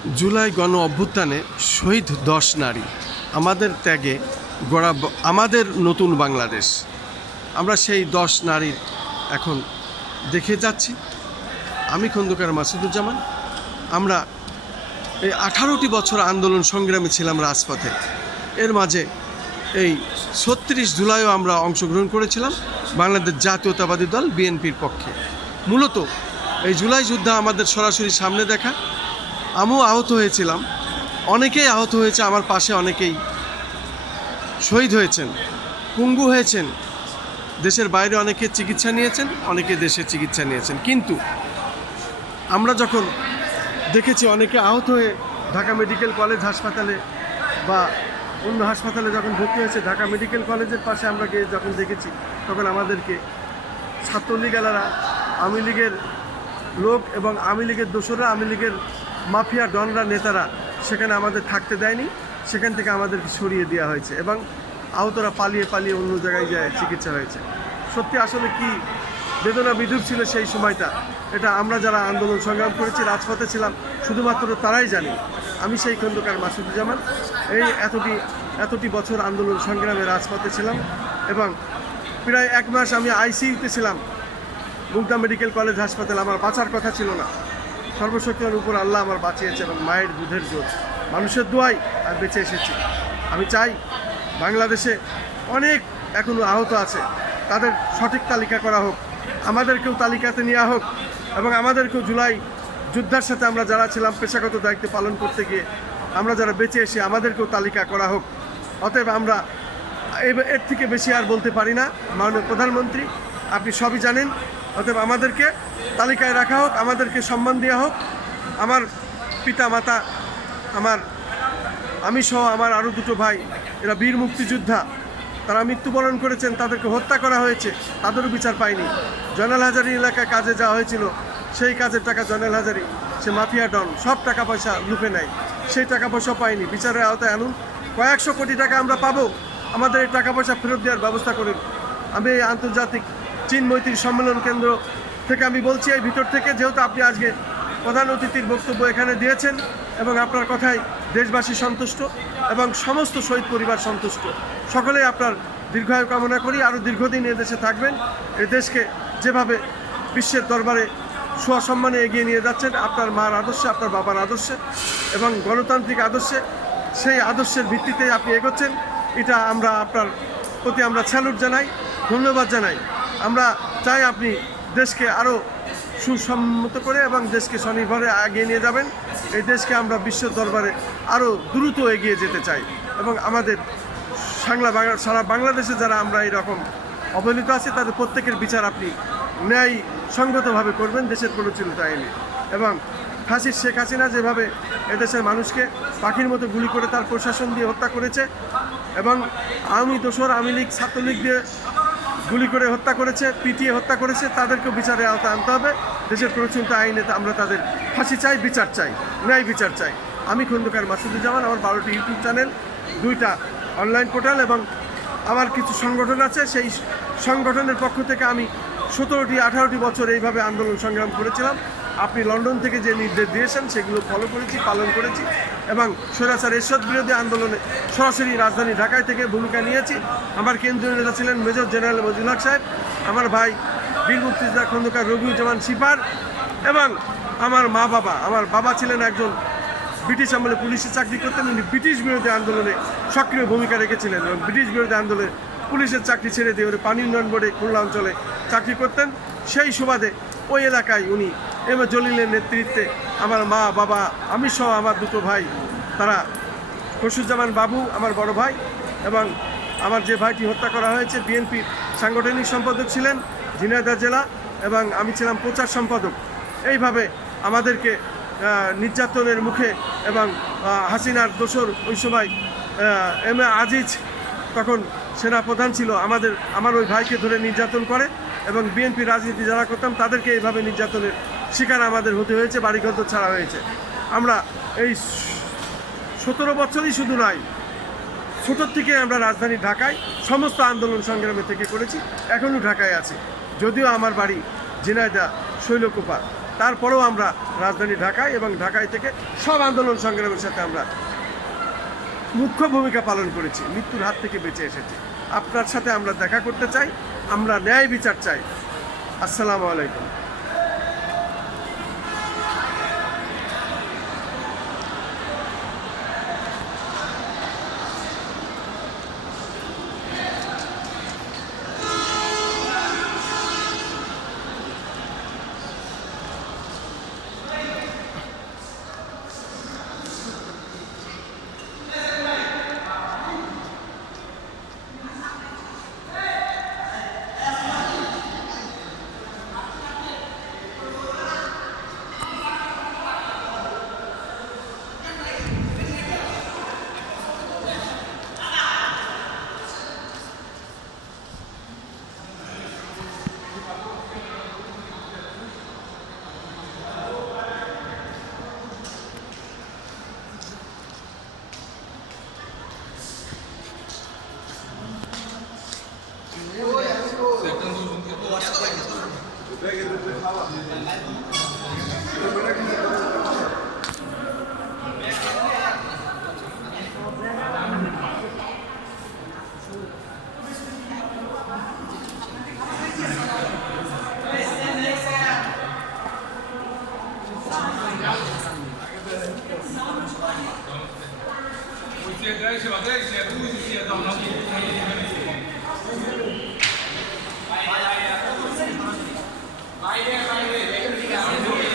জুলাই গণ অভ্যুত্থানে শহীদ 10 নারী, আমাদের ত্যাগে গড়া আমাদের নতুন বাংলাদেশ। আমরা সেই 10 নারীর এখন দেখে যাচ্ছি। আমি খন্দকার মাসুদুজ্জামান। আমরা এই 18টি বছর আন্দোলন সংগ্রামে ছিলাম রাজপথে। এর মাঝে এই 36 জুলাইও আমরা অংশগ্রহণ করেছিলাম বাংলাদেশ জাতীয়তাবাদী দল বিএনপির পক্ষে। মূলত এই জুলাই যুদ্ধ আমাদের সরাসরি সামনে দেখা। আমিও আহত হয়েছিলাম, অনেকেই আহত হয়েছে, আমার পাশে অনেকেই শহীদ হয়েছেন, পঙ্গু হয়েছেন। দেশের বাইরে অনেকে চিকিৎসা নিয়েছেন, অনেকে দেশে চিকিৎসা নিয়েছেন। কিন্তু আমরা যখন দেখেছি অনেকে আহত হয়ে ঢাকা মেডিকেল কলেজ হাসপাতালে বা অন্য হাসপাতালে যখন ভর্তি হয়েছে, ঢাকা মেডিকেল কলেজের পাশে আমরা গিয়ে যখন দেখেছি, তখন আমাদেরকে ছাত্রলীগেরা, আওয়ামী লীগের লোক এবং আওয়ামী লীগের দোসররা, আওয়ামী লীগের মাফিয়া ডনরা, নেতারা সেখানে আমাদের থাকতে দেয়নি। সেখান থেকে আমাদেরকে সরিয়ে দেওয়া হয়েছে এবং আহতরা পালিয়ে পালিয়ে অন্য জায়গায় যায় চিকিৎসা হয়েছে। সত্যি আসলে কি বেদনা বিধুর ছিল সেই সময়টা, এটা আমরা যারা আন্দোলন সংগ্রাম করেছি, রাজপথে ছিলাম, শুধুমাত্র তারাই জানি। আমি সেই খন্দকার মাসুদুজ্জামান। এই এতটি বছর আন্দোলন সংগ্রামে রাজপথে ছিলাম এবং প্রায় 1 মাস আমি আইসিইউতে ছিলাম মুগদা মেডিকেল কলেজ হাসপাতাল। আমার বাঁচার কথা ছিল না, সর্বশক্তির উপর আল্লাহ আমার বাঁচিয়েছে এবং মায়ের দুধের জোর, মানুষের দোয়াই আর বেঁচে এসেছি। আমি চাই বাংলাদেশে অনেক এখনও আহত আছে, তাদের সঠিক তালিকা করা হোক, আমাদেরকেও তালিকাতে নেওয়া হোক এবং আমাদেরকেও জুলাই যুদ্ধের সাথে আমরা যারা ছিলাম পেশাগত দায়িত্ব পালন করতে গিয়ে আমরা যারা বেঁচে এসে আমাদেরকেও তালিকা করা হোক। অতএব আমরা এর থেকে বেশি আর বলতে পারি না। মাননীয় প্রধানমন্ত্রী, আপনি সবই জানেন। অতএব আমাদেরকে তালিকায় রাখা হোক, আমাদেরকে সম্মান দেওয়া হোক। আমার পিতা মাতা, আমি সহ আমার আরও 2 ভাই, এরা বীর মুক্তিযোদ্ধা, তারা মৃত্যুবরণ করেছেন, তাদেরকে হত্যা করা হয়েছে, তাদেরও বিচার পায়নি। জয়নাল হাজারী এলাকায় কাজে যাওয়া হয়েছিল, সেই কাজের টাকা জয়নাল হাজারী সে মাফিয়া ডন সব টাকা পয়সা লুপে নেয়, সেই টাকা পয়সা পায়নি। বিচারের আওতায় আনুন, কয়েকশো কোটি টাকা আমরা পাবো, আমাদের এই টাকা পয়সা ফেরত দেওয়ার ব্যবস্থা করুন। আমি এই আন্তর্জাতিক চীন মৈত্রী সম্মেলন কেন্দ্র থেকে আমি বলছি, এই ভিতর থেকে, যেহেতু আপনি আজকে প্রধান অতিথির বক্তব্য এখানে দিয়েছেন এবং আপনার কথায় দেশবাসী সন্তুষ্ট এবং সমস্ত শহীদ পরিবার সন্তুষ্ট, সকলেই আপনার দীর্ঘায়ু কামনা করি। আরও দীর্ঘদিন এদেশে থাকবেন, এ দেশকে যেভাবে বিশ্বের দরবারে সম্মানে এগিয়ে নিয়ে যাচ্ছেন আপনার মার আদর্শে, আপনার বাবার আদর্শে এবং গণতান্ত্রিক আদর্শে, সেই আদর্শের ভিত্তিতে আপনি এগোচ্ছেন। এটা আমরা আপনার প্রতি আমরা স্যালুট জানাই, ধন্যবাদ জানাই। আমরা চাই আপনি দেশকে আরও সুসম্মত করে এবং দেশকে স্বনির্ভরে এগিয়ে নিয়ে যাবেন। এই দেশকে আমরা বিশ্ব দরবারে আরও দ্রুত এগিয়ে যেতে চাই এবং আমাদের সারা বাংলাদেশে যারা আমরা এরকম অবহেলিত আছে, তাদের প্রত্যেকের বিচার আপনি ন্যায় সংগতভাবে করবেন দেশের প্ররোচিত আইনে। এবং ফাঁসির শেখ হাসিনা যেভাবে এদেশের মানুষকে পাখির মতো গুলি করে তার প্রশাসন দিয়ে হত্যা করেছে এবং আওয়ামী লীগ ছাত্রলীগ দিয়ে গুলি করে হত্যা করেছে, পিটিয়ে হত্যা করেছে, তাদেরকেও বিচারের আওতায় আনতে হবে। দেশের প্রচলিত আইনে আমরা তাদের ফাঁসি চাই, বিচার চাই, ন্যায় বিচার চাই। আমি খন্দকার মাসুদুজ্জামান। আমার 12টি ইউটিউব চ্যানেল, 2টা অনলাইন পোর্টাল এবং আমার কিছু সংগঠন আছে। সেই সংগঠনের পক্ষ থেকে আমি 17-18টি বছর এইভাবে আন্দোলন সংগ্রাম করেছিলাম। আপনি লন্ডন থেকে যে নির্দেশ দিয়েছেন সেগুলো ফলো করেছি, পালন করেছি এবং স্বৈরাচার এরশাদ বিরোধী আন্দোলনে সরাসরি রাজধানী ঢাকায় থেকে ভূমিকা নিয়েছি। আমার কেন্দ্রীয় নেতা ছিলেন মেজর জেনারেল মজিউল হক সাহেব, আমার ভাই বীর মুক্তিযোদ্ধা খন্দকার রবিউজ্জামান সিপার এবং আমার বাবা ছিলেন একজন ব্রিটিশ আমলে পুলিশে চাকরি করতেন। উনি ব্রিটিশ বিরোধী আন্দোলনে সক্রিয় ভূমিকা রেখেছিলেন এবং ব্রিটিশ বিরোধী আন্দোলনে পুলিশের চাকরি ছেড়ে দিয়ে পানি উন্নয়ন বোর্ডে খুলনা অঞ্চলে চাকরি করতেন। সেই সুবাদে ওই এলাকায় উনি এম এ জলিলের নেতৃত্বে আমার মা, বাবা, আমি সহ আমার 2 ভাই, তারা খসরুজ্জামান বাবু আমার বড় ভাই এবং আমার যে ভাইটি হত্যা করা হয়েছে বিএনপির সাংগঠনিক সম্পাদক ছিলেন ঝিনাইদহ জেলা এবং আমি ছিলাম প্রচার সম্পাদক। এইভাবে আমাদেরকে নির্যাতনের মুখে এবং হাসিনার দোসর ওই সময় এম এ আজিজ তখন সেনাপ্রধান ছিল, আমার ওই ভাইকে ধরে নির্যাতন করে এবং বিএনপি রাজনীতি যারা করতাম তাদেরকে এইভাবে নির্যাতনের শিকার আমাদের হতে হয়েছে, বাড়িঘর ছাড়া হয়েছে। আমরা এই 17 বছরই শুধু নয়, ছোটোর থেকে আমরা রাজধানী ঢাকায় সমস্ত আন্দোলন সংগ্রামে থেকে করেছি, এখনও ঢাকায় আছি। যদিও আমার বাড়ি ঝিনাইদহ শৈলকুপা, তারপরেও আমরা রাজধানী ঢাকায় এবং ঢাকায় থেকে সব আন্দোলন সংগ্রামের সাথে আমরা মুখ্য ভূমিকা পালন করেছি, মৃত্যুর হাত থেকে বেঁচে এসেছি। আপনার সাথে আমরা দেখা করতে চাই, আমরা ন্যায় বিচার চাই। আসসালামু আলাইকুম। বাইরে